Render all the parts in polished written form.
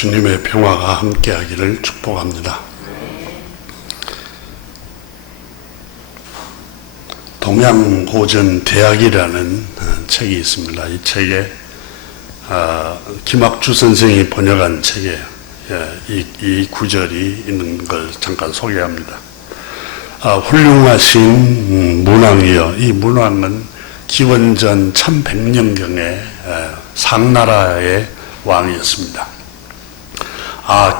주님의 평화가 함께하기를 축복합니다. 동양고전 대학이라는 책이 있습니다. 이 책에 김학주 선생이 번역한 책에 이 구절이 있는 걸 잠깐 소개합니다. 훌륭하신 문왕이여. 이 문왕은 기원전 1100년경에 상나라의 왕이었습니다.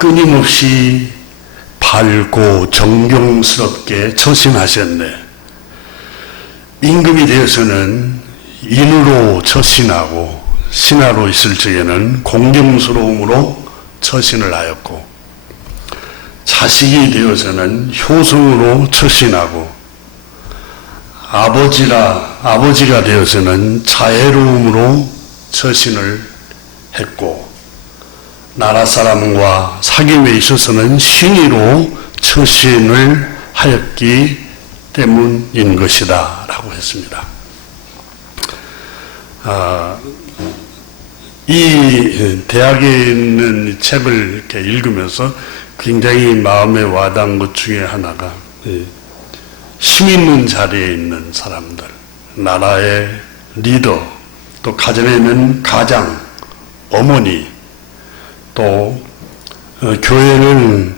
끊임없이 밝고 정경스럽게 처신하셨네. 임금이 되어서는 인으로 처신하고 신하로 있을 적에는 공경스러움으로 처신을 하였고, 자식이 되어서는 효성으로 처신하고, 아버지가 되어서는 자애로움으로 처신을 했고, 나라 사람과 사귐에 있어서는 신의로 처신을 하였기 때문인 것이다 라고 했습니다. 이 대학에 있는 책을 이렇게 읽으면서 굉장히 마음에 와닿은 것 중에 하나가 힘 있는 자리에 있는 사람들, 나라의 리더, 또 가정에 있는 가장, 어머니, 또 교회는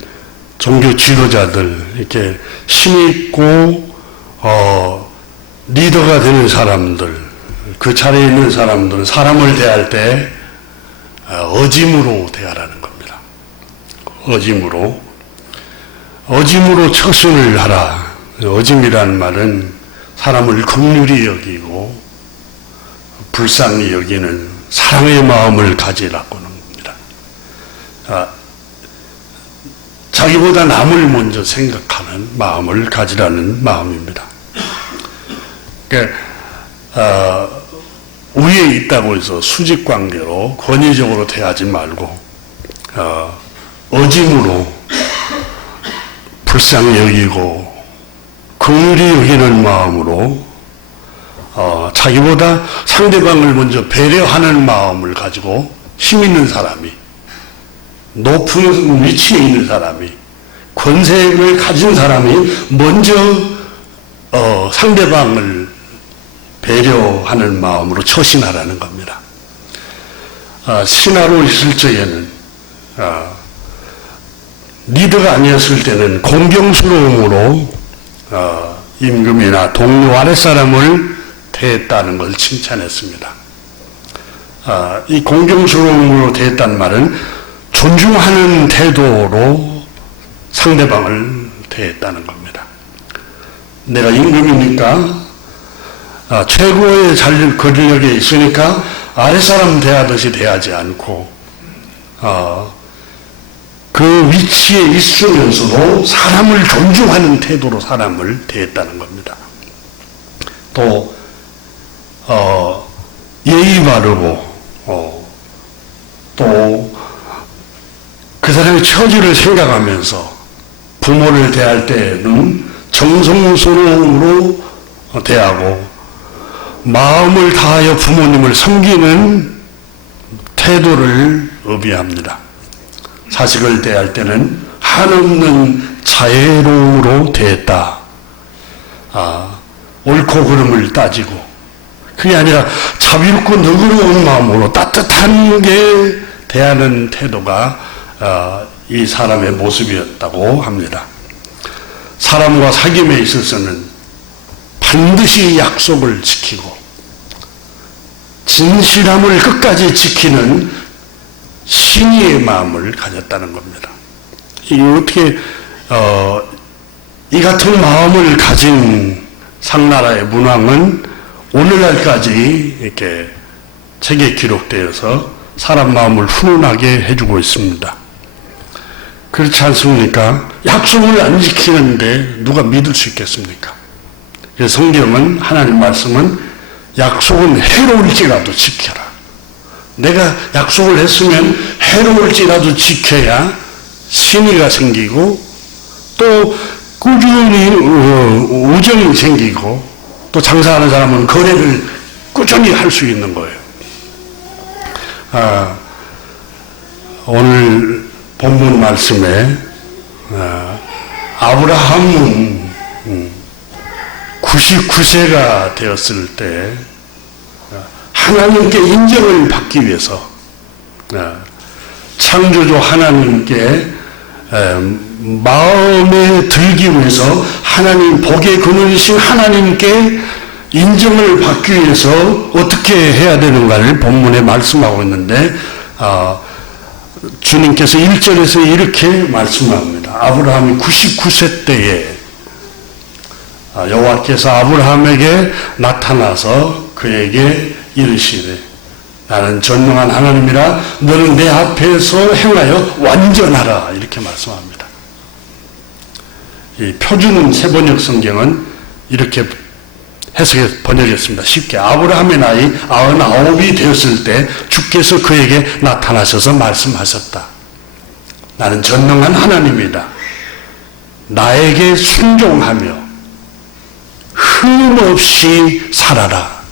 종교 지도자들, 이렇게 힘 있고 리더가 되는 사람들, 그 자리에 있는 사람들은 사람을 대할 때 어짐으로 대하라는 겁니다. 어짐으로 처신을 하라. 어짐이라는 말은 사람을 긍휼히 여기고 불쌍히 여기는 사랑의 마음을 가지라고 하는 겁니다. 자기보다 남을 먼저 생각하는 마음을 가지라는 마음입니다. 그러니까 위에 있다고 해서 수직관계로 권위적으로 대하지 말고 어짐으로 불쌍히 여기고 긍휼히 여기는 마음으로 자기보다 상대방을 먼저 배려하는 마음을 가지고 힘 있는 사람이, 높은 위치에 있는 사람이, 권세를 가진 사람이 먼저 상대방을 배려하는 마음으로 처신하라는 겁니다. 신하로 있을 적에는 리더가 아니었을 때는 공경스러움으로 임금이나 동료 아랫사람을 대했다는 걸 칭찬했습니다. 이 공경스러움으로 대했다는 말은 존중하는 태도로 상대방을 대했다는 겁니다. 내가 임금이니까 최고의 권력에 있으니까 아랫사람 대하듯이 대하지 않고 그 위치에 있으면서도 사람을 존중하는 태도로 사람을 대했다는 겁니다. 또 예의 바르고 또 그 사람의 처지를 생각하면서 부모를 대할 때는 정성스러움으로 대하고 마음을 다하여 부모님을 섬기는 태도를 의미합니다. 자식을 대할 때는 한없는 자애로움으로 대했다. 옳고 그름을 따지고, 그게 아니라 자비롭고 너그러운 마음으로 따뜻하게 대하는 태도가 이 사람의 모습이었다고 합니다. 사람과 사귐에 있어서는 반드시 약속을 지키고 진실함을 끝까지 지키는 신의의 마음을 가졌다는 겁니다. 이게 어떻게 이 같은 마음을 가진 상나라의 문왕은 오늘날까지 이렇게 책에 기록되어서 사람 마음을 훈훈하게 해주고 있습니다. 그렇지 않습니까? 약속을 안 지키는데 누가 믿을 수 있겠습니까? 성경은, 하나님 말씀은 약속은 해로울지라도 지켜라. 내가 약속을 했으면 해로울지라도 지켜야 신의가 생기고 또 꾸준히 우정이 생기고 또 장사하는 사람은 거래를 꾸준히 할 수 있는 거예요. 오늘 본문 말씀에 아브라함은 99세가 되었을 때 하나님께 인정을 받기 위해서 창조주 하나님께 마음에 들기 위해서 하나님 복의 근원이신 하나님께 인정을 받기 위해서 어떻게 해야 되는가를 본문에 말씀하고 있는데 주님께서 1절에서 이렇게 말씀합니다. 아브라함이 99세 때에 여호와께서 아브라함에게 나타나서 그에게 이르시되 나는 전능한 하나님이라 너는 내 앞에서 행하여 완전하라 이렇게 말씀합니다. 이 표준 세번역 성경은 이렇게 해석해 번역했습니다. 쉽게 아브라함의 나이 99이 되었을 때 주께서 그에게 나타나셔서 말씀하셨다. 나는 전능한 하나님이다. 나에게 순종하며 흠없이 살아라.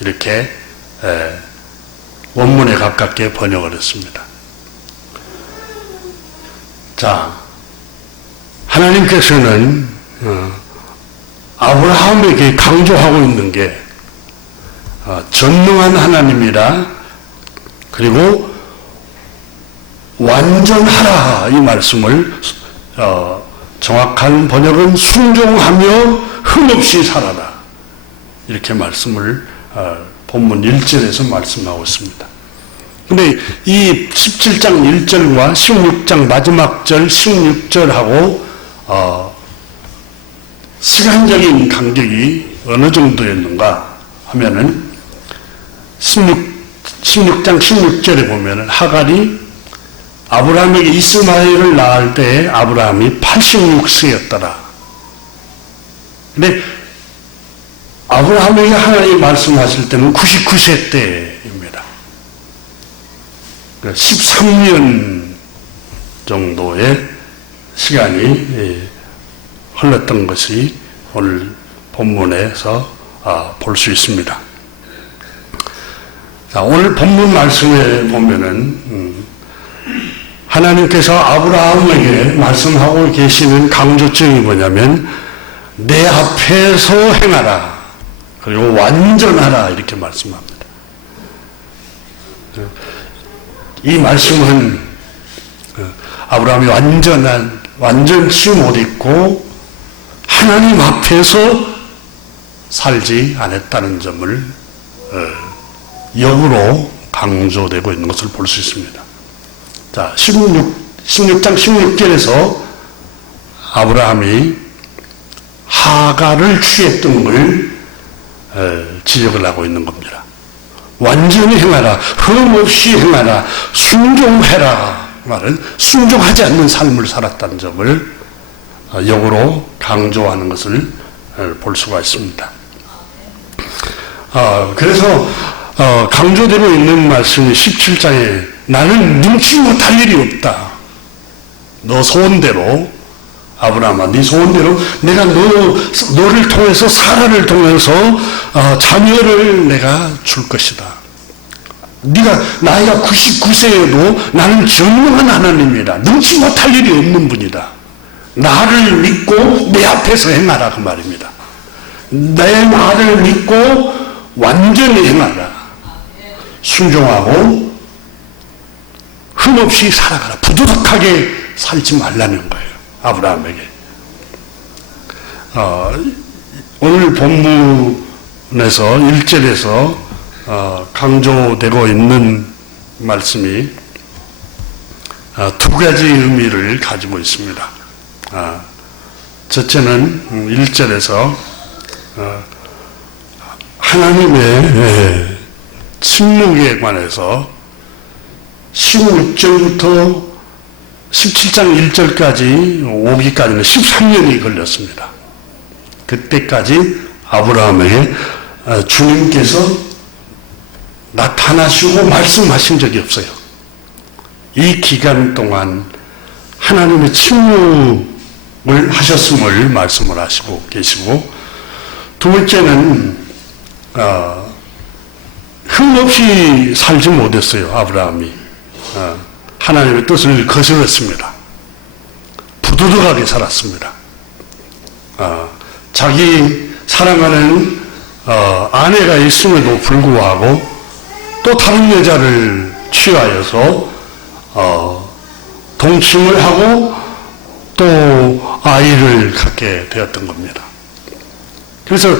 이렇게 원문에 가깝게 번역을 했습니다. 자, 하나님께서는 아브라함에게 강조하고 있는 게 전능한 하나님이라 그리고 완전하라 이 말씀을 정확한 번역은 순종하며 흠없이 살아라 이렇게 말씀을 본문 1절에서 말씀하고 있습니다. 근데 이 17장 1절과 16장 마지막 절 16절하고 시간적인 간격이 어느 정도였는가 하면은 16장 16절에 보면은 하갈이 아브라함에게 이스마엘을 낳을 때 아브라함이 86세였더라. 근데 아브라함에게 하나님이 말씀하실 때는 99세 때입니다. 13년 정도의 시간이 흘렀던 것이 오늘 본문에서 볼 수 있습니다. 자, 오늘 본문 말씀에 보면은 하나님께서 아브라함에게 말씀하고 계시는 강조점이 뭐냐면 내 앞에서 행하라 그리고 완전하라 이렇게 말씀합니다. 이 말씀은 아브라함이 완전치 못했고 하나님 앞에서 살지 않았다는 점을 역으로 강조되고 있는 것을 볼 수 있습니다. 자, 16장 16절에서 아브라함이 하갈을 취했던 걸 지적을 하고 있는 겁니다. 완전히 행하라, 흠없이 행하라, 순종해라 말은 순종하지 않는 삶을 살았다는 점을 역으로 강조하는 것을 볼 수가 있습니다. 그래서 강조되고 있는 말씀이 17장에 나는 능치 못할 일이 없다. 너 소원대로 아브라함아 네 소원대로 내가 너를 통해서 사라를 통해서 자녀를 내가 줄 것이다. 네가 나이가 99세여도 나는 전능한 하나님이다. 능치 못할 일이 없는 분이다. 나를 믿고 내 앞에서 행하라 그 말입니다. 내 말을 믿고 완전히 행하라. 순종하고 흠없이 살아가라. 부도덕하게 살지 말라는 거예요. 아브라함에게. 오늘 본문에서 1절에서 강조되고 있는 말씀이 두 가지 의미를 가지고 있습니다. 첫째는 1절에서 하나님의 침묵에 관해서 16절부터 17장 1절까지 오기까지는 13년이 걸렸습니다. 그때까지 아브라함에게 주님께서 나타나시고 말씀하신 적이 없어요. 이 기간 동안 하나님의 침묵을 하셨음을 말씀을 하시고 계시고, 두 번째는 흠없이 살지 못했어요. 아브라함이 하나님의 뜻을 거스렸습니다. 부도덕하게 살았습니다. 자기 사랑하는 아내가 있음에도 불구하고 또 다른 여자를 취하여서 동침을 하고 또 아이를 갖게 되었던 겁니다. 그래서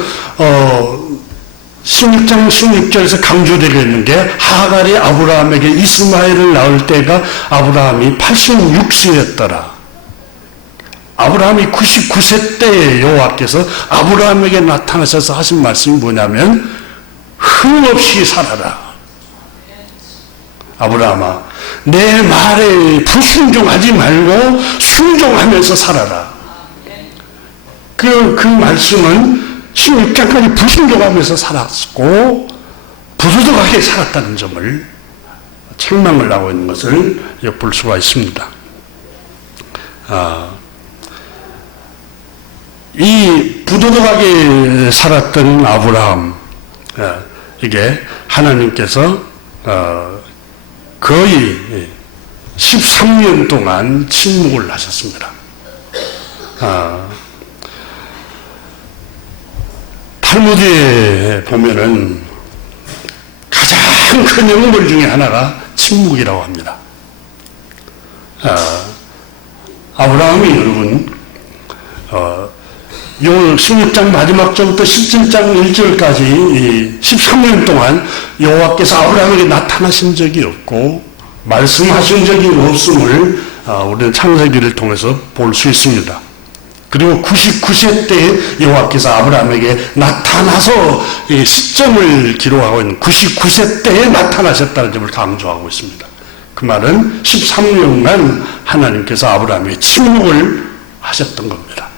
16장 16절에서 강조되고 있는 게 하갈이 아브라함에게 이스마엘을 낳을 때가 아브라함이 86세였더라. 아브라함이 99세 때에 여호와께서 아브라함에게 나타나셔서 하신 말씀이 뭐냐면 흠없이 살아라. 아브라함아, 내 말에 불순종하지 말고 순종하면서 살아라. 그 말씀은 16장까지 불순종하면서 살았고 부도덕하게 살았다는 점을 책망을 하고 있는 것을 엿볼 수가 있습니다. 이 부도덕하게 살았던 아브라함, 이게 하나님께서 거의 13년 동안 침묵을 하셨습니다. 탈무드에 보면은 가장 큰 영물 중에 하나가 침묵이라고 합니다. 아브라함이 여러분, 16장 마지막 절부터 17장 1절까지 13년 동안 여호와께서 아브라함에게 나타나신 적이 없고 말씀하신 적이 없음을 우리는 창세기를 통해서 볼 수 있습니다. 그리고 99세 때 여호와께서 아브라함에게 나타나서 시점을 기록하고 있는 99세 때에 나타나셨다는 점을 강조하고 있습니다. 그 말은 13년간 하나님께서 아브라함에게 침묵을 하셨던 겁니다.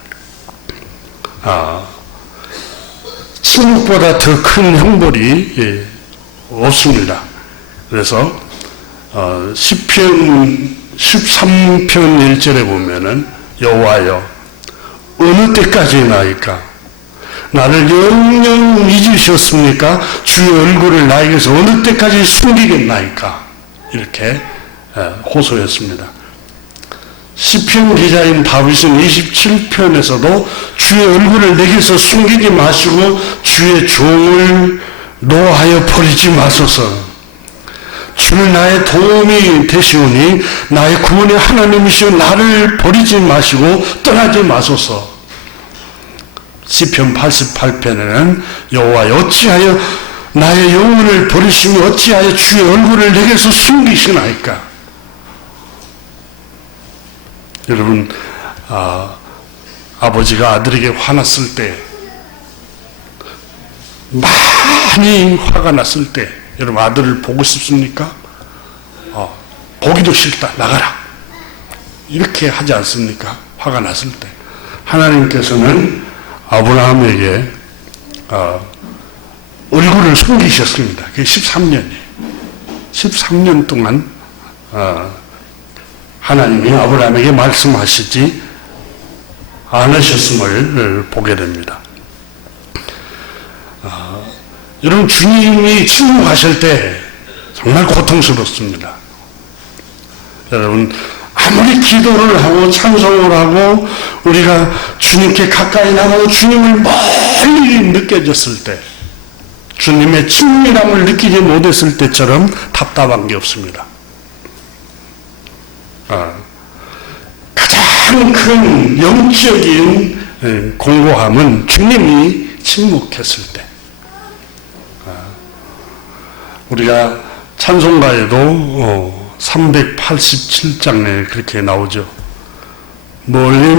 침묵보다 더 큰 형벌이 없습니다. 그래서 시편 13편 1절에 보면은 여호와여 어느 때까지나이까 나를 영영 잊으셨습니까? 주의 얼굴을 나에게서 어느 때까지 숨기겠나이까? 이렇게 호소했습니다. 시편 기자인 다윗은 27편에서도 주의 얼굴을 내게서 숨기지 마시고 주의 종을 노하여 버리지 마소서. 주는 나의 도움이 되시오니 나의 구원의 하나님이시오 나를 버리지 마시고 떠나지 마소서. 시편 88편에는 여호와여 어찌하여 나의 영혼을 버리시며 어찌하여 주의 얼굴을 내게서 숨기시나이까. 여러분, 아버지가 아들에게 화났을 때, 많이 화가 났을 때, 여러분 아들을 보고 싶습니까? 보기도 싫다, 나가라. 이렇게 하지 않습니까? 화가 났을 때. 하나님께서는 아브라함에게 얼굴을 숨기셨습니다. 그게 13년이에요. 13년 동안 하나님이 아브라함에게 말씀하시지 않으셨음을 보게 됩니다. 여러분, 주님이 침묵하실 때 정말 고통스럽습니다. 여러분, 아무리 기도를 하고 찬송을 하고 우리가 주님께 가까이 나가고 주님을 멀리 느껴졌을 때, 주님의 친밀함을 느끼지 못했을 때처럼 답답한 게 없습니다. 가장 큰 영적인 공고함은 주님이 침묵했을 때. 우리가 찬송가에도 387장에 그렇게 나오죠. 멀리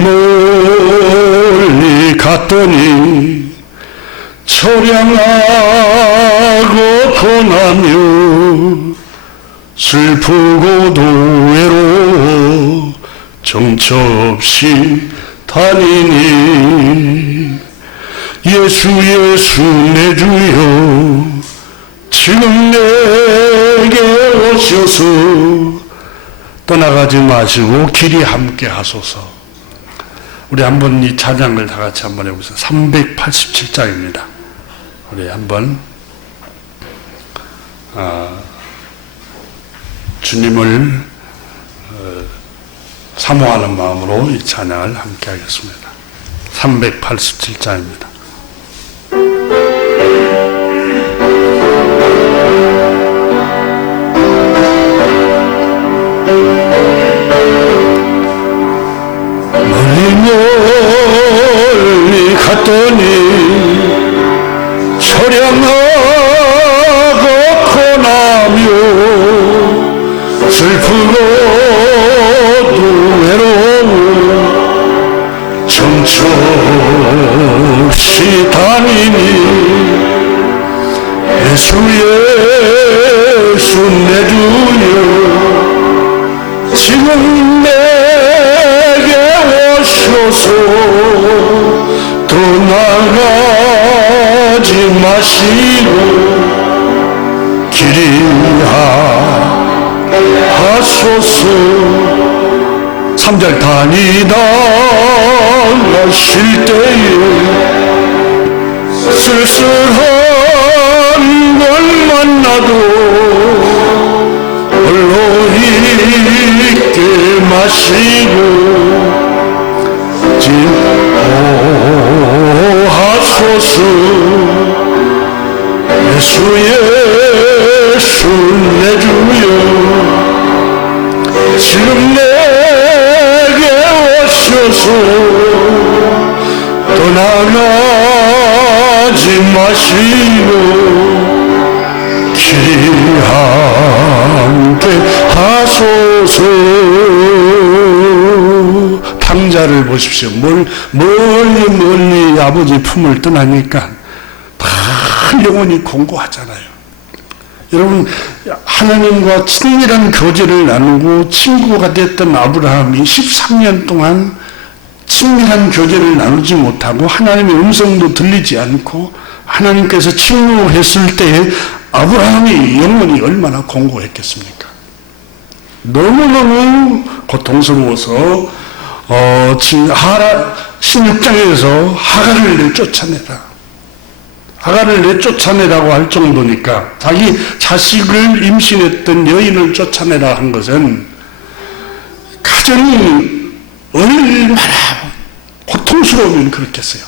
멀리 갔더니 처량하고 고나며 슬프고도 외로워 정처 없이 다니니 예수 예수 내 주여 지금 내게 오셔서 떠나가지 마시고 길이 함께 하소서. 우리 한번 이 찬양을 다 같이 한번 해보세요. 387장입니다. 우리 한번 주님을 사모하는 마음으로 이 찬양을 함께 하겠습니다. 387장입니다. 멀리 갔더니 처량하고 고나며 슬프고도 외로워 정처없이 다니니 예수 예수 내 주여 지금 내게 오셔서 떠나가지 마시고 길이 하소서. 3절 다니다 가실 때에 쓸쓸한 걸 만나도 홀로 있게 마시고 지호하소서. 예수 예수 내 주여 지금 내게 오셔서 떠나가지 마시고 길이 함께 하소서. 탕자를 보십시오. 멀리 아버지 품을 떠나니까 다 영혼이 공고하잖아요. 여러분, 하나님과 친밀한 교제를 나누고 친구가 됐던 아브라함이 13년 동안 친밀한 교제를 나누지 못하고 하나님의 음성도 들리지 않고 하나님께서 침묵했을 때에 아브라함의 영혼이 얼마나 공고했겠습니까? 너무너무 고통스러워서 16장에서 하갈을 내쫓아내라. 하갈을 내쫓아내라고 할 정도니까 자기 자식을 임신했던 여인을 쫓아내라 한 것은 가정이 얼마나 고통스러우면 그렇겠어요.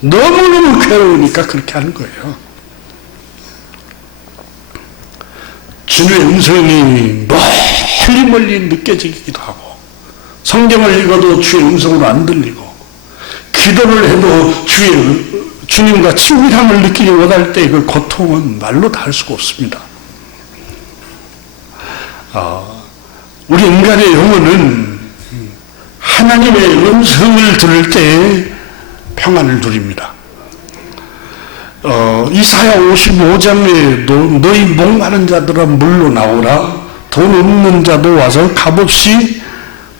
너무너무 괴로우니까 그렇게 하는 거예요. 주님의 음성이 멀리 느껴지기도 하고 성경을 읽어도 주의 음성으로 안 들리고 기도를 해도 주님과 친밀함을 느끼지 못할 때 그 고통은 말로 다 할 수가 없습니다. 우리 인간의 영혼은 하나님의 음성을 들을 때 평안을 누립니다. 이사야 55장에도 너희 목마른 자들아 물로 나오라. 돈 없는 자도 와서 값없이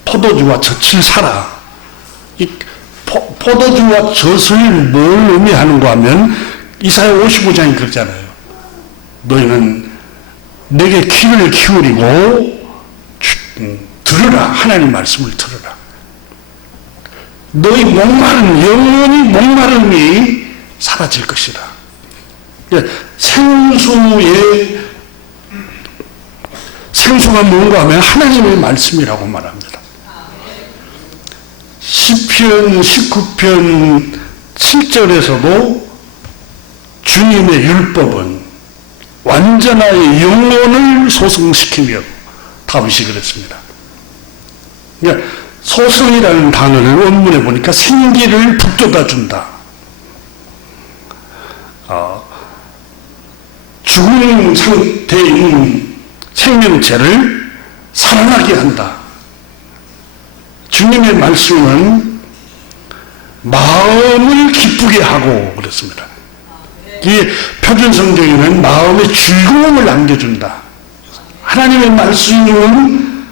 포도주와 젖을 사라. 이 포도주와 젖을 뭘 의미하는가 하면 이사야 55장이 그러잖아요. 너희는 내게 귀를 기울이고 들으라. 하나님 말씀을 들으라. 너희 목마른 영혼이 목마름이 사라질 것이다. 생수가 뭔가 하면 하나님의 말씀이라고 말합니다. 시편 19편 7절에서도 주님의 율법은 완전하여 영혼을 소성시키며 다윗이 그랬습니다. 그러니까 소성이라는 단어를 원문에 보니까 생기를 북돋아 준다. 죽은 상태인 생명체를 살아나게 한다. 주님의 말씀은 마음을 기쁘게 하고 그랬습니다. 이 표준 성경에는 마음의 즐거움을 안겨준다. 하나님의 말씀은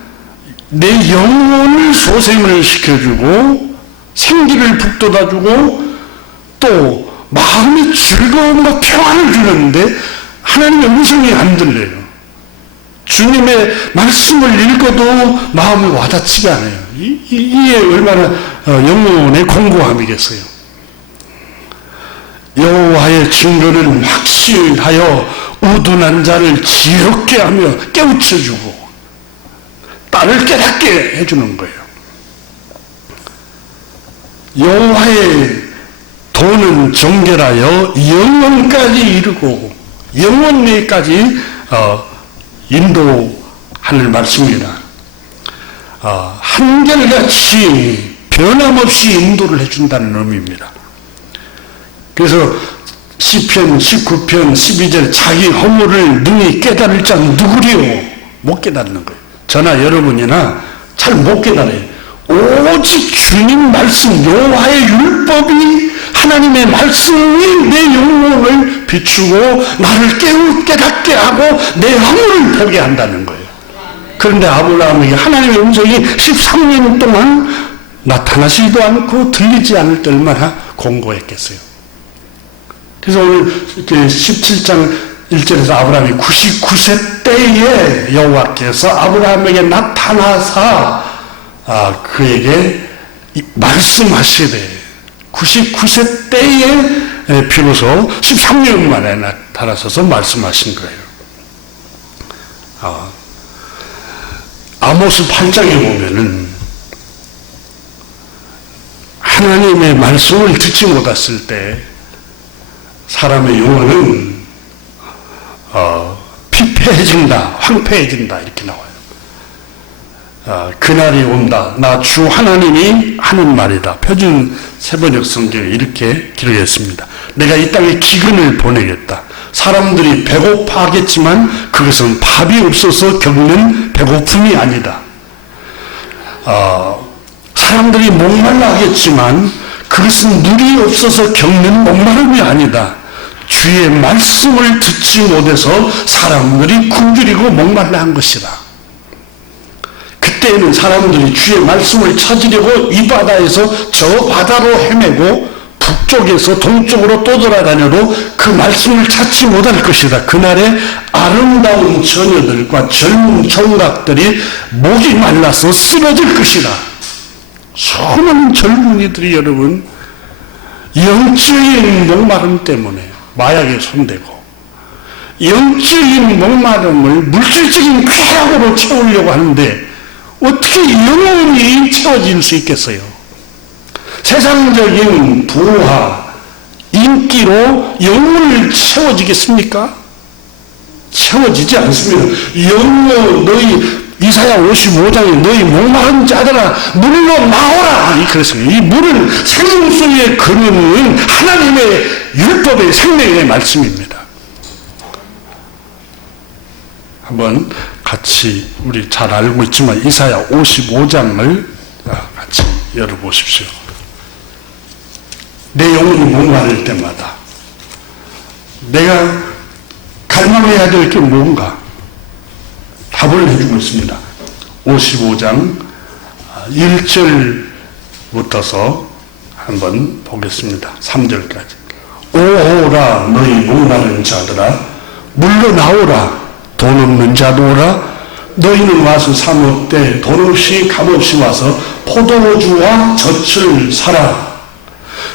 내 영혼을 소생을 시켜주고 생기를 북돋아주고 또 마음의 즐거움과 평안을 주는데 하나님의 음성이 안 들려요. 주님의 말씀을 읽어도 마음이 와닿지가 않아요. 이게 얼마나 영혼의 공고함이겠어요. 여호와의 증거를 확실하여 우둔한 자를 지혜롭게 하며 깨우쳐주고 딸을 깨닫게 해주는 거예요. 여호와의 도는 정결하여 영원까지 이르고 영원에까지 인도하는 말씀입니다. 한결같이 변함없이 인도를 해준다는 의미입니다. 그래서 시편 19편 12절 자기 허물을 능히 깨달을 자 누구리요? 못 깨닫는 거예요. 저나 여러분이나 잘 못 깨달아요. 오직 주님 말씀 여호와의 율법이 하나님의 말씀이 내 영혼을 비추고 나를 깨닫게 하고 내 허물을 보게 한다는 거예요. 그런데 아브라함에게 하나님의 음성이 13년 동안 나타나지도 않고 들리지 않을 때 얼마나 공고했겠어요. 그래서 오늘 17장 1절에서 아브라함이 99세 때에 여호와께서 아브라함에게 나타나사 그에게 말씀하시되 99세 때에 비로소 13년 만에 나타나셔서 말씀하신 거예요. 아모스 8장에 보면은 하나님의 말씀을 듣지 못했을 때 사람의 영혼은 피폐해진다, 황폐해진다 이렇게 나와요. 그날이 온다. 나 주 하나님이 하는 말이다. 표준 세번역 성경에 이렇게 기록했습니다. 내가 이 땅에 기근을 보내겠다. 사람들이 배고파하겠지만 그것은 밥이 없어서 겪는 배고픔이 아니다. 사람들이 목말라 하겠지만 그것은 물이 없어서 겪는 목마름이 아니다. 주의 말씀을 듣지 못해서 사람들이 굶주리고 목말라 한 것이다. 그때는 사람들이 주의 말씀을 찾으려고 이 바다에서 저 바다로 헤매고 북쪽에서 동쪽으로 떠돌아다녀도 그 말씀을 찾지 못할 것이다. 그날에 아름다운 처녀들과 젊은 총각들이 목이 말라서 쓰러질 것이다. 수많은 젊은이들이 여러분 영적인 목마름 때문에 마약에 손대고 영적인 목마름을 물질적인 쾌락으로 채우려고 하는데 어떻게 영혼이 채워질 수 있겠어요? 세상적인 부와 인기로 영혼을 채워지겠습니까? 채워지지 않습니다. 영혼 너희 이사야 55장에 너희 목마른 자들아 물로 나오라 그랬습니다. 이 물은 생명수에 그르는 하나님의 율법의 생명의 말씀입니다. 한번 같이 우리 잘 알고 있지만 이사야 55장을 같이 열어보십시오. 내 영혼이 목마를 때마다 내가 갈망해야 될 게 뭔가 답을 해주고 있습니다. 55장 1절부터서 한번 보겠습니다. 3절까지. 오라 너희 목마른 자들아 물로 나오라. 돈 없는 자도 오라. 너희는 와서 삼업 때 돈 없이 값 없이 와서 포도주와 젖을 사라.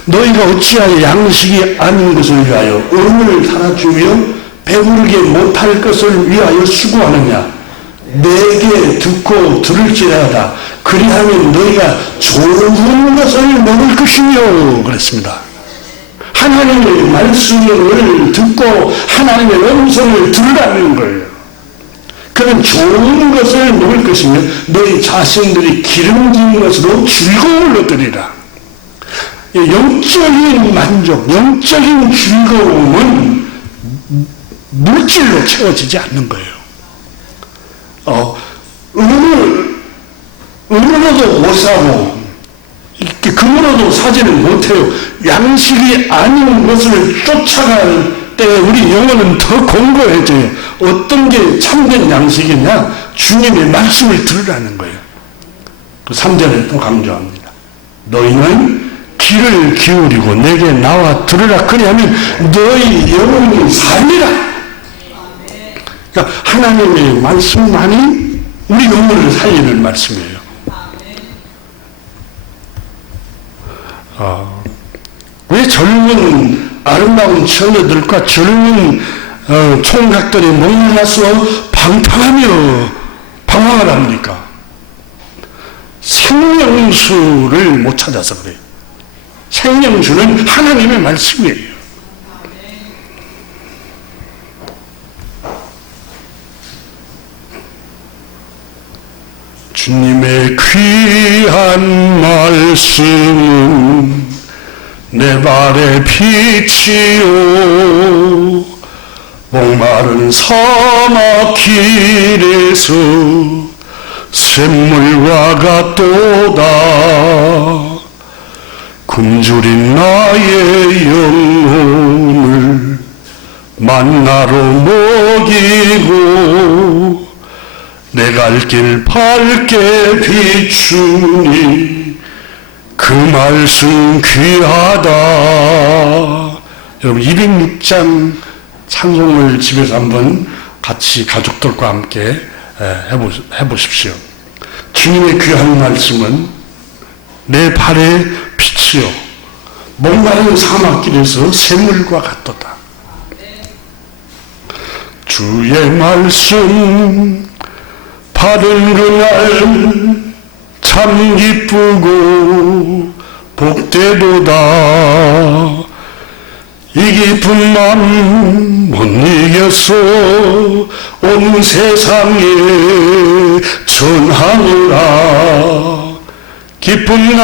너희가 어찌하여 양식이 아닌 것을 위하여 은을 살아주며 배부르게 못할 것을 위하여 수고하느냐. 내게 듣고 들을지라다. 그리하면 너희가 좋은 것을 먹을 것이며 그랬습니다. 하나님의 말씀을 듣고 하나님의 음성을 들으라는 거예요. 그는 좋은 것을 먹을 것이며 너희 자신들이 기름진 것으로 즐거움을 얻으리라. 영적인 만족, 영적인 즐거움은 물질로 채워지지 않는 거예요. 은으로도 못 사고 금으로도 사지를 못해요. 양식이 아닌 것을 쫓아갈 때 우리 영혼은 더 공고해져요. 어떤 게 참된 양식이냐? 주님의 말씀을 들으라는 거예요. 그 3절에 또 강조합니다. 너희는 귀를 기울이고 내게 나와 들으라. 그리하면 너희 영혼이 살리라. 그러니까 하나님의 말씀만이 우리 영혼을 살리는 말씀이에요. 왜 젊은 아름다운 처녀들과 젊은 총각들이 목말라서 방황을 합니까? 생명수를 못 찾아서 그래요. 생명수는 하나님의 말씀이에요. 주님의 귀한 말씀은 내 발의 빛이요 목마른 사막 길에서 샘물과 같도다. 굶주린 나의 영혼을 만나로 먹이고 내 갈 길 밝게 비추니 그 말씀 귀하다. 여러분 206장 찬송을 집에서 한번 같이 가족들과 함께 해보십시오. 주님의 귀한 말씀은 내 발의 빛이요 목마른 사막길에서 샘물과 같도다. 주의 말씀 받은 그날 참 기쁘고 복되도다. 이 기쁜 맘 못 이겨서 온 세상에 전하노라. 기쁜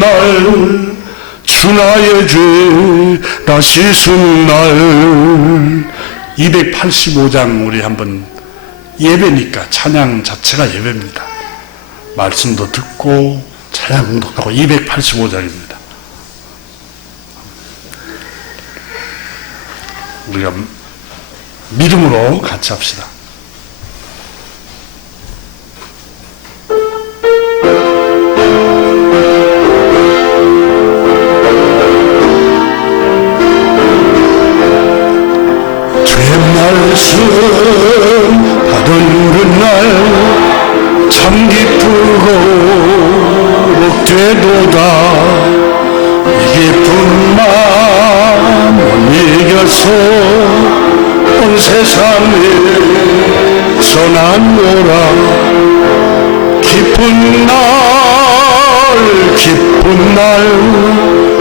날 주 나의 죄 다 씻은 날. 285장 우리 한번 예배니까 찬양 자체가 예배입니다. 말씀도 듣고 찬양도 하고 285장입니다. 우리가 믿음으로 같이 합시다. 말씀 받은 그날 참 기쁘고 복되도다. 이 기쁜 마음 못 이겨서 온 세상에 전하노라. 기쁜 날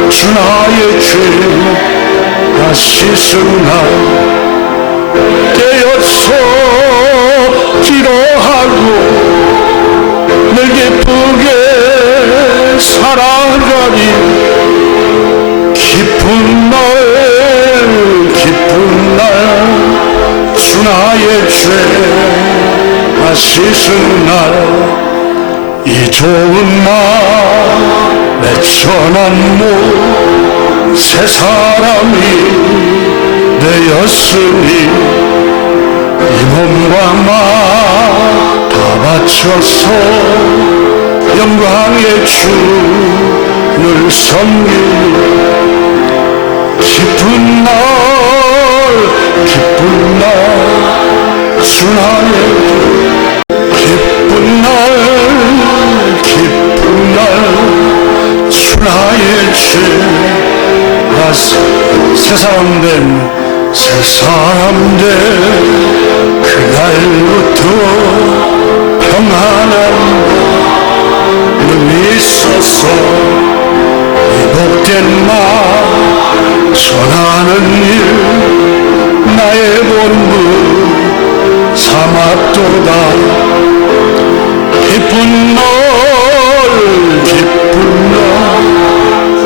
주 나의 죄 다 씻은 날. 깨어서 기도하고 늘 기쁘게 살아가리. 기쁜 날 주 나의 죄 다 씻은 날. 이 좋은 날 내 천한 몸 새 사람이 되었으니 이 몸과 마 다 바쳐서 영광의 주를 섬기니. 기쁜 날 주 나의 기쁜 날 주 나의 죄 다 새 사람 된 그날부터 평안한 늘 있어서 이 복된 마 전하는 일 나의 본분 삼았도다. 기쁜 날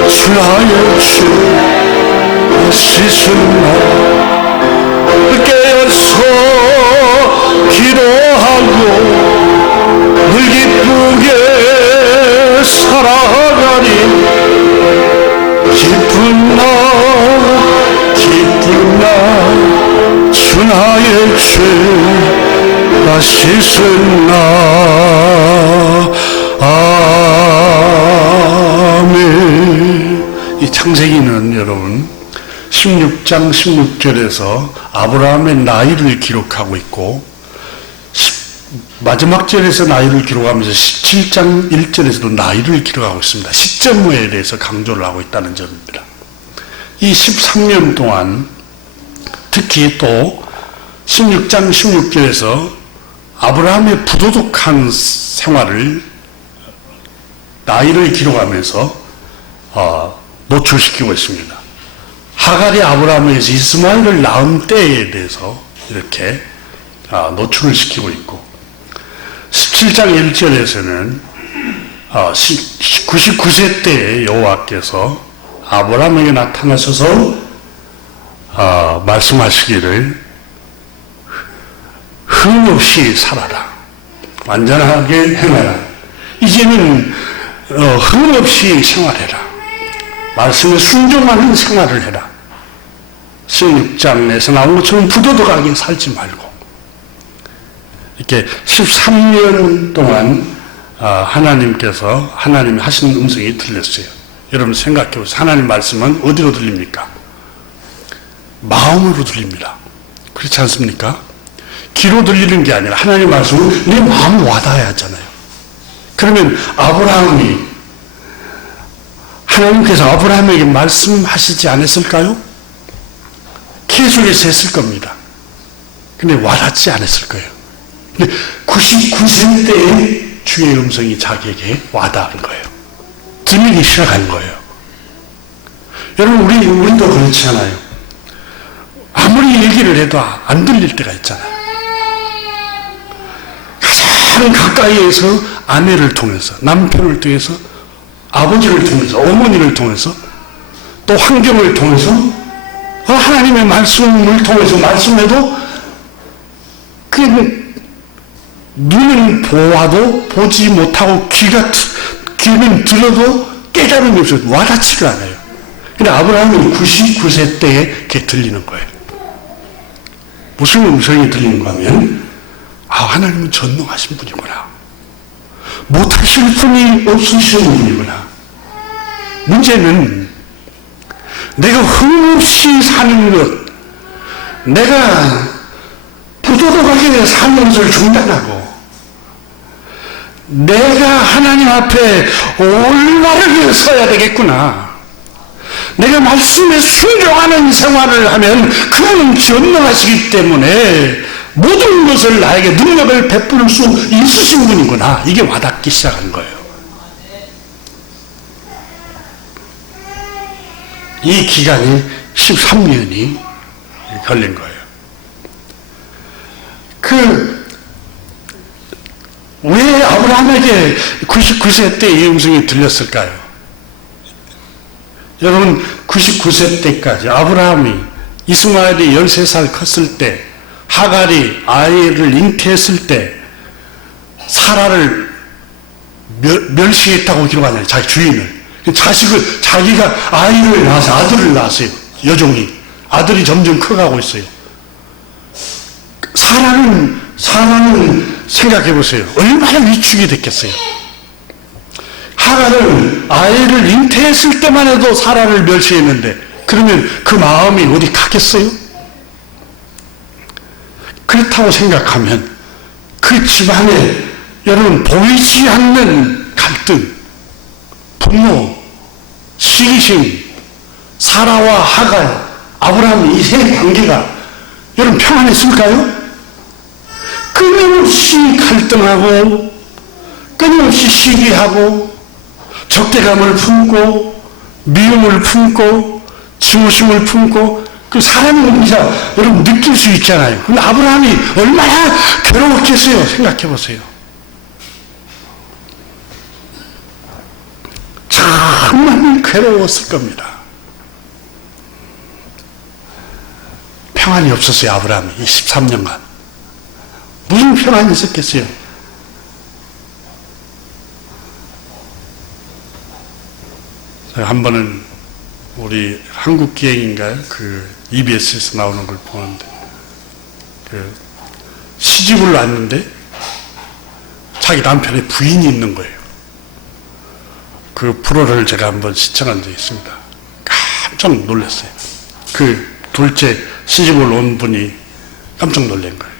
주 나의 죄 씻은 날. 깨어서 기도하고 늘 기쁘게 살아가리. 기쁜 날 주 나의 죄 다 씻은 날. 아멘. 이 창세기는 여러분 16장 16절에서 아브라함의 나이를 기록하고 있고 마지막 절에서 나이를 기록하면서 17장 1절에서도 나이를 기록하고 있습니다. 시점에 대해서 강조를 하고 있다는 점입니다. 이 13년 동안 특히 또 16장 16절에서 아브라함의 부도덕한 생활을 나이를 기록하면서 노출시키고 있습니다. 하갈이 아브라함에게서 이스마엘을 낳은 때에 대해서 이렇게 노출을 시키고 있고 17장 1절에서는 99세 때에 여호와께서 아브라함에게 나타나셔서 말씀하시기를 흠없이 살아라. 완전하게 행하라. 이제는 흠없이 생활해라. 말씀에 순종하는 생활을 해라. 16장에서 나온 것처럼 부도덕하게 살지 말고 이렇게 13년 동안 하나님께서 하나님이 하시는 음성이 들렸어요. 여러분 생각해 보세요. 하나님 말씀은 어디로 들립니까? 마음으로 들립니다. 그렇지 않습니까? 귀로 들리는 게 아니라 하나님 말씀은 내 마음 와닿아야 하잖아요. 그러면 하나님께서 아브라함에게 말씀하시지 않았을까요? 계속해서 했을 겁니다. 근데 와닿지 않았을 거예요. 근데 99세 때에 주의 음성이 자기에게 와닿은 거예요. 들리기 시작한 거예요. 여러분, 우리도 그렇지 않아요? 아무리 얘기를 해도 안 들릴 때가 있잖아요. 가장 가까이에서 아내를 통해서, 남편을 통해서, 아버지를 통해서, 어머니를 통해서, 또 환경을 통해서, 하나님의 말씀을 통해서 말씀해도 그냥 눈은 보아도 보지 못하고 귀는 들어도 깨달음이 없어요. 와닿지가 않아요. 근데 아브라함은 99세 때에 그게 들리는 거예요. 무슨 음성이 들리는가 하면 하나님은 전능하신 분이구나. 못하실 분이 없으신 분이구나. 문제는 내가 흠없이 사는 것, 내가 부도덕하게 사는 것을 중단하고 내가 하나님 앞에 올바르게 서야 되겠구나. 내가 말씀에 순종하는 생활을 하면 그분은 전능하시기 때문에 모든 것을 나에게 능력을 베풀 수 있으신 분이구나. 이게 와닿기 시작한 거예요. 이 기간이 13년이 걸린 거예요. 왜 아브라함에게 99세 때 이 음성이 들렸을까요? 여러분, 99세 때까지 아브라함이 이스마엘이 13살 컸을 때, 하갈이 아이를 잉태했을 때 사라를 멸시했다고 기록하잖아요. 자기 주인을. 자기가 아이를 낳아서 아들을 낳았어요. 여종이. 아들이 점점 커가고 있어요. 사라는 생각해 보세요. 얼마나 위축이 됐겠어요. 하갈은 아이를 잉태했을 때만 해도 사라를 멸시했는데 그러면 그 마음이 어디 가겠어요? 그렇다고 생각하면 그 집안에 여러분 보이지 않는 갈등, 분노, 시기심, 사라와 하갈, 아브라함 이 세 관계가 여러분 평안했을까요? 끊임없이 갈등하고 끊임없이 시기하고 적대감을 품고 미움을 품고 증오심을 품고 그 사람의 의미사 여러분 느낄 수 있잖아요. 근데 아브라함이 얼마나 괴로웠겠어요. 생각해 보세요. 정말 괴로웠을 겁니다. 평안이 없었어요. 아브라함이 13년간 무슨 평안이 있었겠어요. 한 번은 우리 한국기행인가요? 그 EBS에서 나오는 걸 보는데 시집을 왔는데 자기 남편의 부인이 있는 거예요. 그 프로를 제가 한번 시청한 적이 있습니다. 깜짝 놀랐어요. 그 둘째 시집을 온 분이 깜짝 놀란 거예요.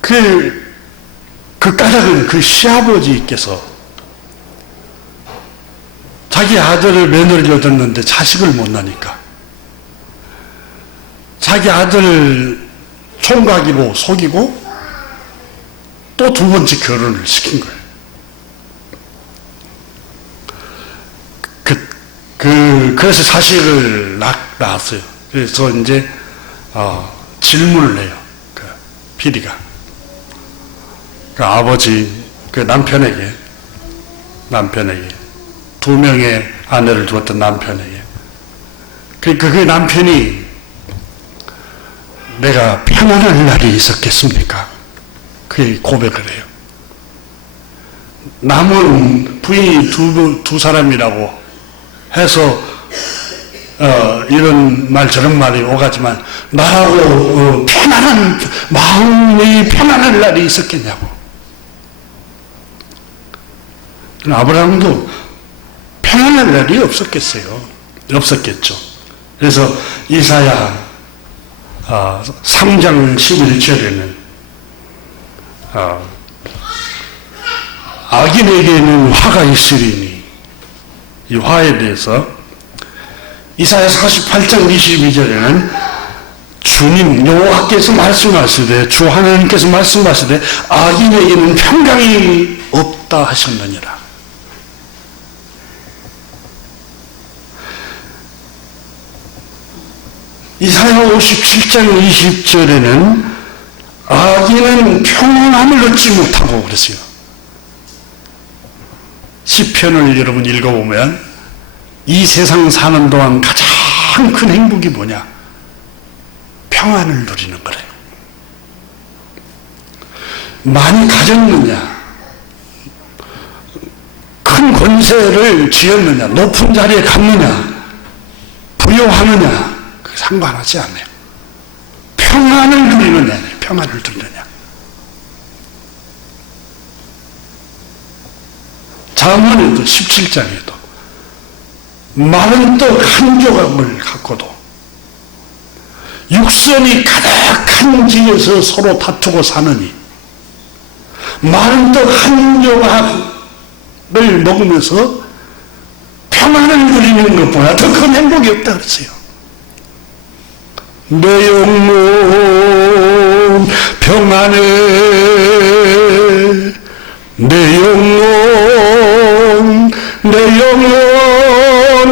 그 까닭은 그 시아버지께서 자기 아들을 며느리를 얻었는데 자식을 못 낳으니까 자기 아들 총각이고 속이고 또 두 번째 결혼을 시킨 거예요. 그래서 자식을 낳았어요. 그래서 이제 질문을 해요. 피디가 아버지 남편에게 두 명의 아내를 두었던 남편에게 그 남편이 내가 편안할 날이 있었겠습니까? 그 고백을 해요. 남은 부인이 두 사람이라고 해서 이런 말 저런 말이 오가지만 나하고 편안한 마음이 편안할 날이 있었겠냐고. 아브라함도 편안할 날이 없었겠죠. 그래서 이사야 3장 11절에는 악인에게는 화가 있으리니, 이 화에 대해서 이사야 48장 22절에는 주님 여호와께서 말씀하시되, 주 하나님께서 말씀하시되 악인에게는 평강이 없다 하셨느니라. 이사야 57장 20절에는 악인은 평안함을 얻지 못하고 그랬어요. 시편을 여러분 읽어보면 이 세상 사는 동안 가장 큰 행복이 뭐냐? 평안을 누리는 거래요. 많이 가졌느냐? 큰 권세를 쥐었느냐? 높은 자리에 갔느냐? 부여하느냐? 상관하지 않아요. 평안을 누리느냐, 평안을 누리느냐. 잠언에도 17장에도 마른 떡 한 조각을 갖고도 육선이 가득한 집에서 서로 다투고 사느니 마른 떡 한 조각을 먹으면서 평안을 누리는 것보다 더 큰 행복이 없다 그랬어요. 내 영혼 평안해, 내 영혼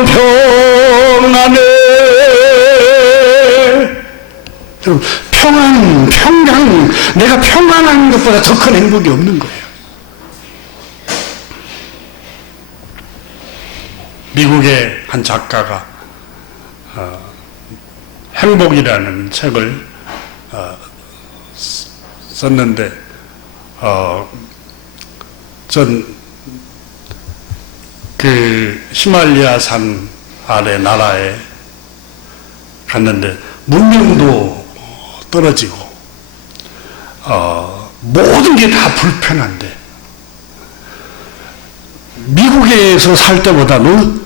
평안해. 평강, 내가 평안한 것보다 더 큰 행복이 없는 거예요. 미국의 한 작가가 행복이라는 책을 썼는데 전 그 히말라야 산 아래 나라에 갔는데 문명도 떨어지고 모든 게 다 불편한데 미국에서 살 때보다는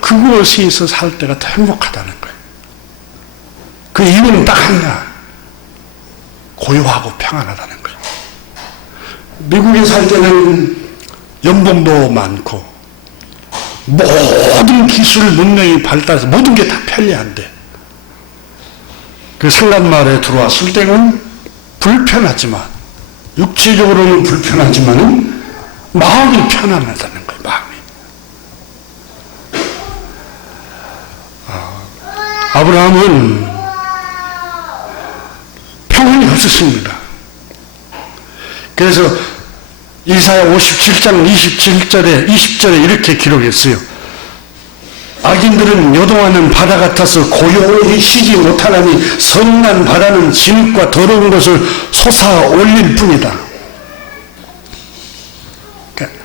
그곳에서 살 때가 더 행복하다는 거예요. 그 이유는 딱 하나, 고요하고 평안하다는 거예요. 미국에 살 때는 연봉도 많고 모든 기술 문명이 발달해서 모든 게 다 편리한데 그 상간마을에 들어왔을 때는 불편하지만, 육체적으로는 불편하지만 마음이 편안하다는 거예요. 마음이. 아브라함은 평안이 없었습니다. 그래서 이사야 57장 20절에 이렇게 기록했어요. 악인들은 요동하는 바다 같아서 고요히 쉬지 못하나니 선난 바다는 진흙과 더러운 것을 솟아 올릴 뿐이다. 그러니까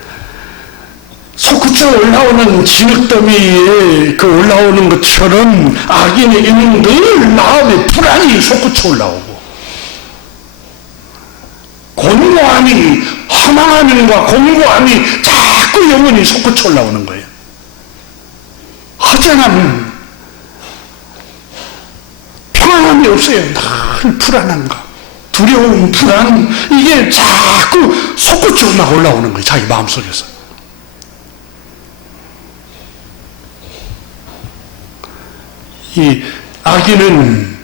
솟구쳐 올라오는 진흙더미에 그 올라오는 것처럼 악인에게는 늘 마음에 불안이 솟구쳐 올라오고 곤고함이, 허망함과 곤고함이 자꾸 영혼이 솟구쳐 올라오는 거예요. 허전함, 평안함이 없어요. 늘 불안함과 두려움, 불안, 이게 자꾸 솟구쳐 올라오는 거예요. 자기 마음속에서. 이 악인은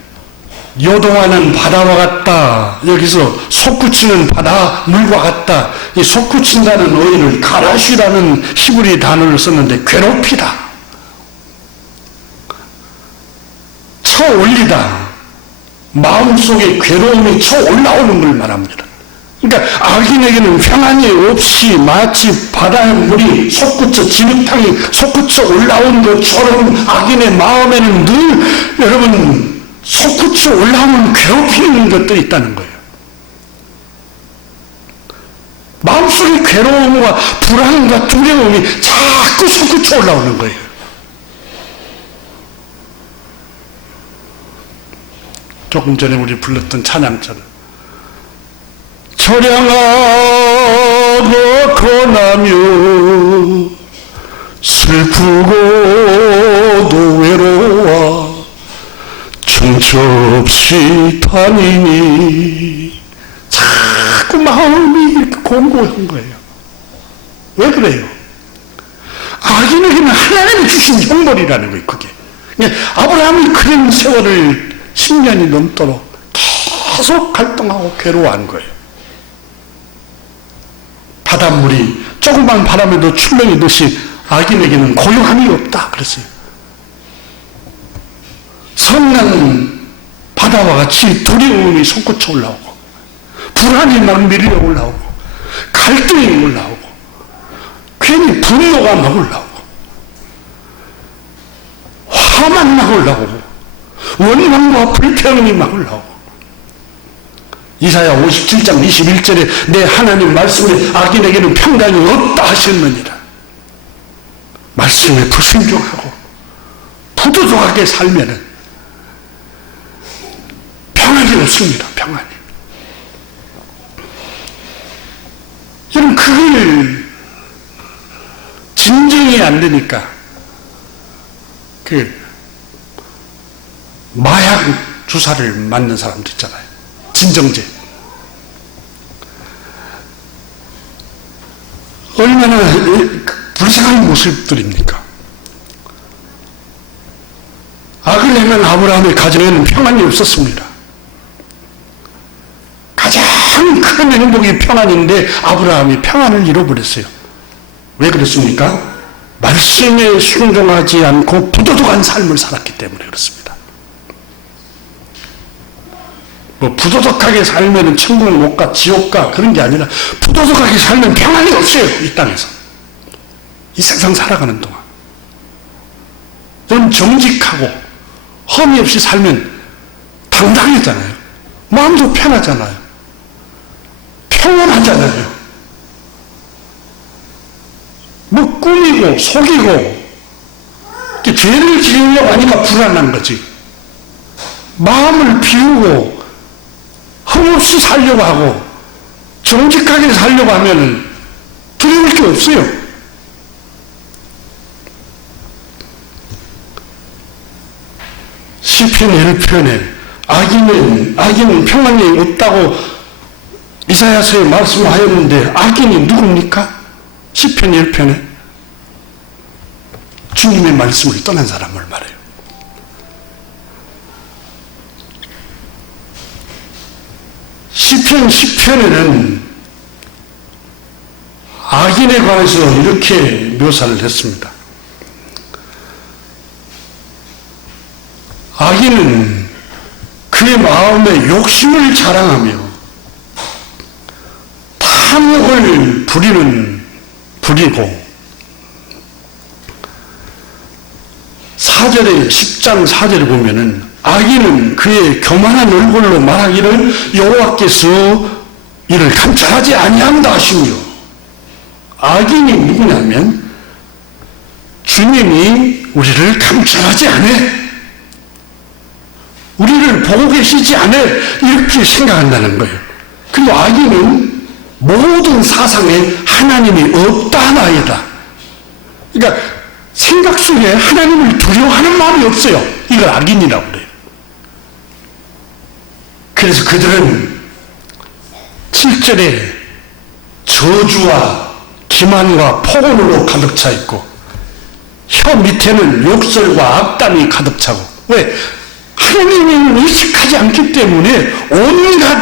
요동하는 바다와 같다. 여기서 솟구치는 바다 물과 같다. 이 솟구친다는 어휘를 가라쉬라는 히브리 단어를 썼는데 괴롭히다. 쳐올리다. 마음속에 괴로움이 쳐올라오는 걸 말합니다. 그러니까 악인에게는 평안이 없이 마치 바다의 물이 솟구쳐 진흙탕이 솟구쳐 올라온 것처럼 악인의 마음에는 늘 여러분 솟구쳐 올라오는 괴롭히는 것들이 있다는 거예요. 마음속에 괴로움과 불안과 두려움이 자꾸 솟구쳐 올라오는 거예요. 조금 전에 우리 불렀던 찬양처럼 처량하고 고나며 슬프고도 외로워 정처 없이 다니니 자꾸 마음이 이렇게 공고한 거예요. 왜 그래요? 악인에게는 하나님이 주신 형벌이라는 거예요. 그게 아브라함이 그런 세월을 10년이 넘도록 계속 갈등하고 괴로워한 거예요. 바닷물이 조그만 바람에도 출렁이듯이 악인에게는 고요함이 없다 그랬어요. 선한 바다와 같이 두려움이 솟구쳐 올라오고 불안이 막 밀려 올라오고 갈등이 올라오고 괜히 분노가 막 올라오고 화만 막 올라오고 원망과 불평이 막 올라오고 이사야 57장 21절에 내 하나님 말씀에 악인에게는 평강이 없다 하셨느니라. 말씀에 불순종하고 부도덕하게 살면은 평안이 없습니다. 평안이. 여러분 그걸 진정이 안 되니까 그 마약 주사를 맞는 사람도 있잖아요. 진정제. 얼마나 불쌍한 모습들입니까? 악을 행한 아브라함의 가정에는 평안이 없었습니다. 가장 큰 행복이 평안인데 아브라함이 평안을 잃어버렸어요. 왜 그렇습니까? 말씀에 순종하지 않고 부도덕한 삶을 살았기 때문에 그렇습니다. 뭐 부도덕하게 살면 천국을 못 가, 지옥 가 그런 게 아니라 부도덕하게 살면 평안이 없어요. 이 땅에서. 이 세상 살아가는 동안. 좀 정직하고 험이 없이 살면 당당하잖아요. 마음도 편하잖아요. 평안하잖아요. 뭐 꾸미고 속이고 죄를 지으려고 하니까 불안한 거지. 마음을 비우고 흠없이 살려고 하고 정직하게 살려고 하면 두려울 게 없어요. 시편 1편에 악인은 평안이 없다고 이사야서에 말씀하였는데 악인이 누굽니까? 시편 1편에 주님의 말씀을 떠난 사람을 말해요. 시편 10편에는 악인에 관해서 이렇게 묘사를 했습니다. 악인은 그의 마음에 욕심을 자랑하며 탐욕을 부리고 4절에 10장 4절에 보면은 악인은 그의 교만한 얼굴로 말하기를 여호와께서 이를 감찰하지 아니한다 하시며 악인이 누구냐면 주님이 우리를 감찰하지 않아 우리를 보고 계시지 않아 이렇게 생각한다는 거예요. 그리고 악인은 모든 사상에 하나님이 없다 하나이다. 그러니까 생각 속에 하나님을 두려워하는 마음이 없어요. 이걸 악인이라고 그래요. 그래서 그들은 7절에 저주와 기만과 폭언으로 가득 차 있고 혀 밑에는 욕설과 악담이 가득 차고 왜? 하나님을 의식하지 않기 때문에 온갖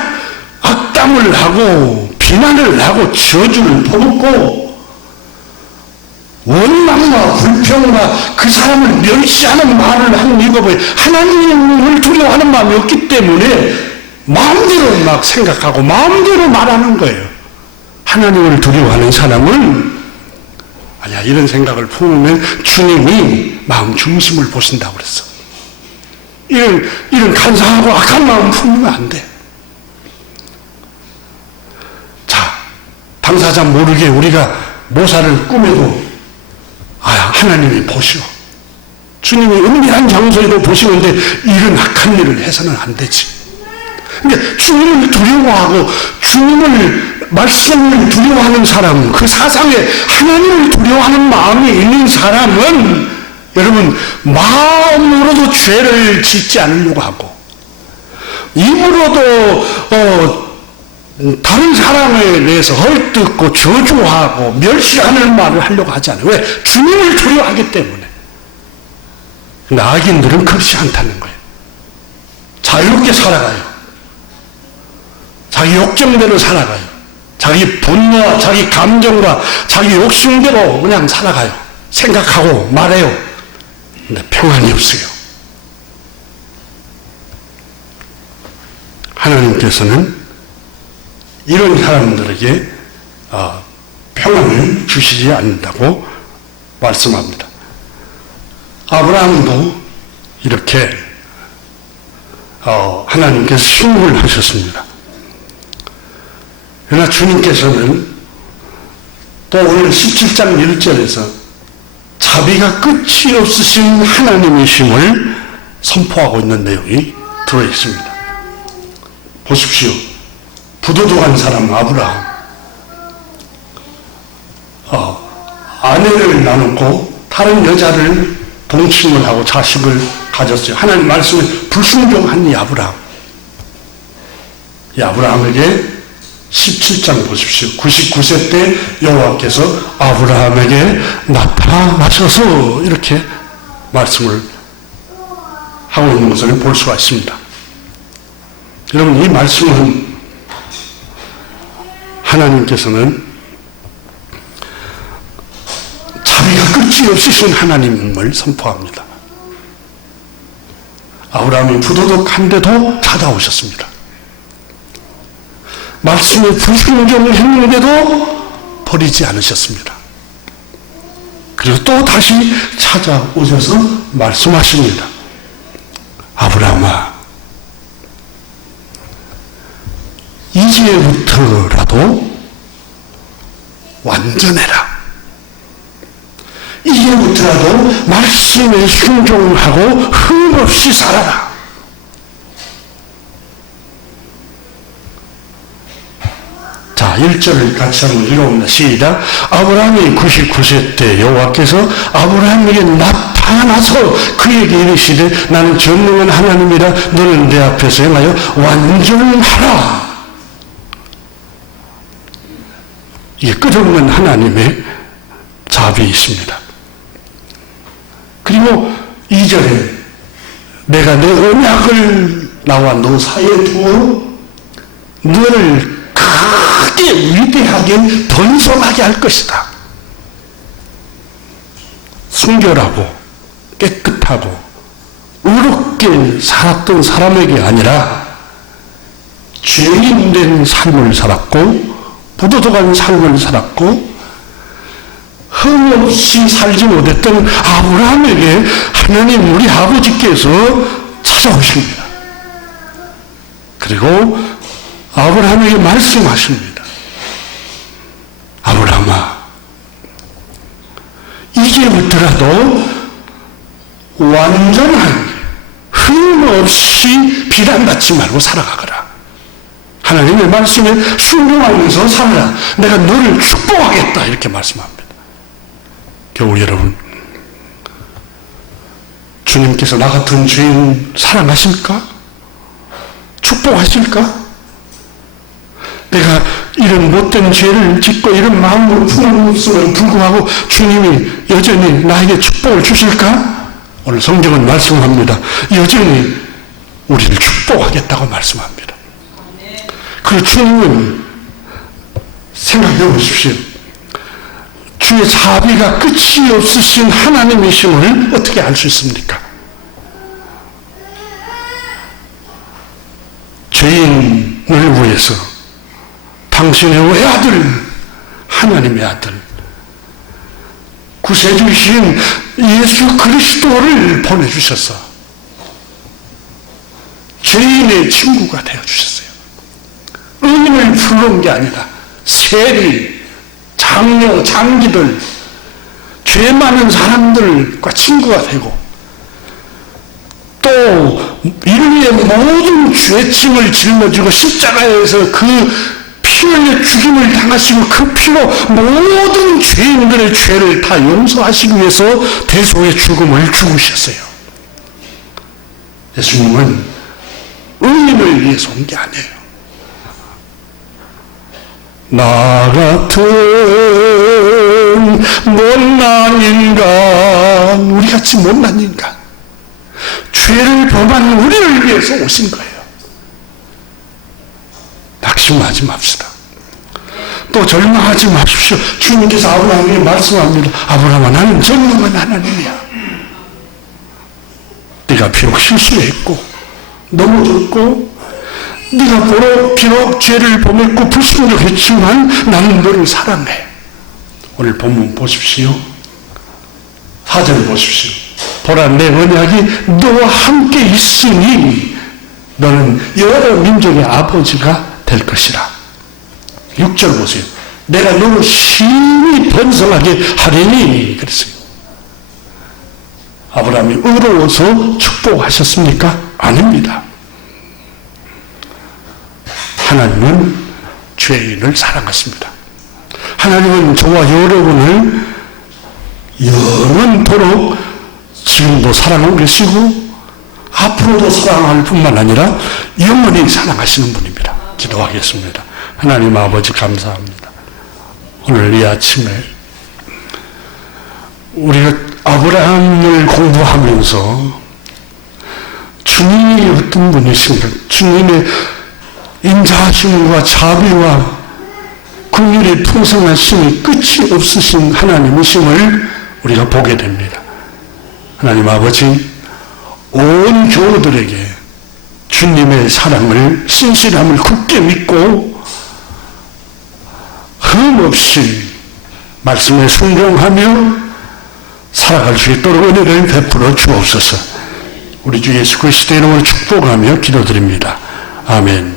악담을 하고 비난을 하고 저주를 퍼붓고 원망과 불평과 그 사람을 멸시하는 말을 하는 이유가 뭐예요? 하나님을 두려워하는 마음이 없기 때문에 마음대로 막 생각하고 마음대로 말하는 거예요. 하나님을 두려워하는 사람은 아니야, 이런 생각을 품으면 주님이 마음 중심을 보신다고 그랬어. 이런 간사하고 악한 마음 품으면 안 돼. 자, 당사자 모르게 우리가 모사를 꾸며도 하나님이 보시오. 주님이 은밀한 장소에도 보시는데 이런 악한 일을 해서는 안 되지. 그러니까 주님을 두려워하고 주님을 말씀을 두려워하는 사람, 그 사상에 하나님을 두려워하는 마음이 있는 사람은 여러분 마음으로도 죄를 짓지 않으려고 하고 입으로도 다른 사람에 대해서 헐뜯고 저주하고 멸시하는 말을 하려고 하지 않아요. 왜? 주님을 두려워하기 때문에. 근데 악인들은 그렇지 않다는 거예요. 자유롭게 살아가요. 자기 욕정대로 살아가요. 자기 분노와 자기 감정과 자기 욕심대로 그냥 살아가요. 생각하고 말해요. 근데 평안이 없어요. 하나님께서는 이런 사람들에게 평안을 주시지 않는다고 말씀합니다. 아브라함도 이렇게 하나님께서 신고를 하셨습니다. 그러나 주님께서는 또 오늘 17장 1절에서 자비가 끝이 없으신 하나님이심을 선포하고 있는 내용이 들어있습니다. 보십시오. 부도덕한 사람 아브라함, 아내를 나누고 다른 여자를 동침을 하고 자식을 가졌어요. 하나님 말씀에 불순종한 이 아브라함. 이 아브라함에게 17장 보십시오. 99세 때 여호와께서 아브라함에게 나타나셔서 이렇게 말씀을 하고 있는 것을 볼 수가 있습니다. 여러분, 이 말씀은 하나님께서는 자비가 끝이 없으신 하나님을 선포합니다. 아브라함이 부도덕한데도 찾아오셨습니다. 말씀에 불순종을 했는데도 버리지 않으셨습니다. 그리고 또 다시 찾아오셔서 말씀하십니다. 아브라함아, 이제부터라도 완전해라. 이제부터라도 말씀에 순종하고 흠없이 살아라. 자, 1절을 같이 한번 읽어봅니다. 시작. 아브라함이 99세 때 여호와께서 아브라함에게 나타나서 그에게 이르시되 나는 전능한 하나님이라 너는 내 앞에서 행하여 완전하라. 이게 끝없는 하나님의 자비이십니다. 그리고 2절에 내가 내 언약을 나와 너 사이에 두어 너를 크게 위대하게 번성하게 할 것이다. 순결하고 깨끗하고 의롭게 살았던 사람에게 아니라 죄인된 삶을 살았고 부도덕한 삶을 살았고 흠없이 살지 못했던 아브라함에게 하나님 우리 아버지께서 찾아오십니다. 그리고 아브라함에게 말씀하십니다. 아브라함아, 이제부터라도 완전한 흠없이 비난받지 말고 살아가거라. 하나님의 말씀에 순종하면서 살아라. 내가 너를 축복하겠다. 이렇게 말씀합니다. 겨우 여러분, 주님께서 나 같은 죄인 사랑하실까? 축복하실까? 내가 이런 못된 죄를 짓고 이런 마음으로 품었음에도 불구하고 주님이 여전히 나에게 축복을 주실까? 오늘 성경은 말씀합니다. 여전히 우리를 축복하겠다고 말씀합니다. 그 주님은 생각해 보십시오. 주의 자비가 끝이 없으신 하나님이심을 어떻게 알 수 있습니까? 죄인을 위해서 당신의 외아들, 하나님의 아들, 구세주이신 예수 그리스도를 보내주셔서 죄인의 친구가 되어주셨어요. 의인을 부른 게 아니라 세리, 장녀, 장기들, 죄 많은 사람들과 친구가 되고 또 인류의 모든 죄짐을 짊어지고 십자가에서 그 피 흘려 죽임을 당하시고 그 피로 모든 죄인들의 죄를 다 용서하시기 위해서 대속의 죽음을 죽으셨어요. 예수님은 의인을 위해서 온 게 아니에요. 나 같은 못난 인간, 우리같이 못난 인간, 죄를 범한 우리를 위해서 오신 거예요. 낙심하지 맙시다. 또 절망하지 마십시오. 주님께서 아브라함에게 말씀합니다. 아브라함아, 나는 전능한 하나님이야. 네가 비록 실수했고 넘어졌고 네가 비록 죄를 범했고 불순종했지만 나는 너를 사랑해. 오늘 본문 보십시오. 4절 보십시오. 보라, 내 언약이 너와 함께 있으니 너는 여러 민족의 아버지가 될 것이라. 6절 보세요. 내가 너를 심히 번성하게 하리니 그랬어요. 아브라함이 의로워서 축복하셨습니까? 아닙니다. 하나님은 죄인을 사랑하십니다. 하나님은 저와 여러분을 영원토록 지금도 사랑하고 계시고 앞으로도 사랑할 뿐만 아니라 영원히 사랑하시는 분입니다. 기도하겠습니다. 하나님 아버지 감사합니다. 오늘 이 아침에 우리가 아브라함을 공부하면서 주님이 어떤 분이신가, 주님의 인자하심과 자비와 긍휼의 풍성하심이 끝이 없으신 하나님이심을 우리가 보게 됩니다. 하나님 아버지, 온 교우들에게 주님의 사랑을, 신실함을 굳게 믿고 흠없이 말씀에 순종하며 살아갈 수 있도록 은혜를 베풀어 주옵소서. 우리 주 예수 그리스도의 이름으로 축복하며 기도드립니다. 아멘.